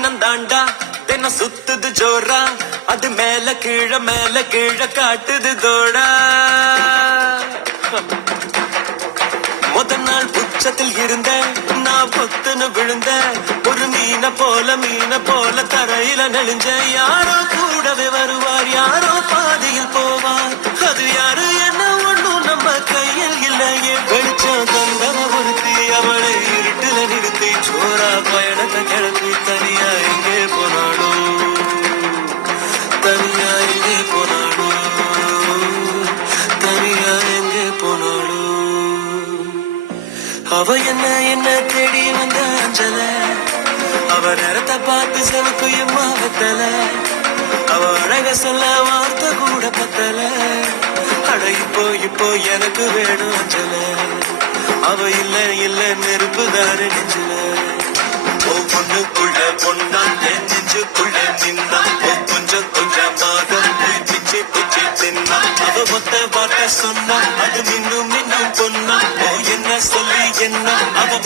ராட்டினம் தாண்டா தினம் சுத்துது ஜோரா அது மேல கீழ காட்டுது தோடா முதல் நாள் உச்சத்தில் இருந்த நான் பொத்துன்னு விழுந்த ஒரு மீன போல தரையில நெளிஞ்ச யாரோ கூடவே வருவார் யாரோ பாதையில் போவார் அது யாரு என்ன ஒண்ணும் நம்ம கையில் இல்லையே வெளிச்சம் தந்தவ ஒருத்தி அவளை இருட்டுல நிறுத்தி சோரா பயணத்தை கிளப்பி தனியா எங்கே போனாடோ தனியா எங்கே போனாடோ தனியா எங்கே போனாடோ அவ என்ன தேடி வந்த அஞ்சல அவ நேரத்தை பார்த்து செவக்கு எம்மா வெத்தல அவ அழக சொல்ல வார்த்தை கூட பத்தல அட இப்போ எனக்கு வேணும் அஞ்சல அவ இல்ல நெருப்புதாரு நெஞ்சல ஓ பொண்ணுக்குள்ள பொண்ணா நெஞ்சுக்குள்ள நின்னா ஓ கொஞ்சமாக பிச்சு தின்னா அவ மொத்த பாட்ட சொன்னா அது மின்னும் பொன்னா ஓ என்ன சொல்லி என்ன அவ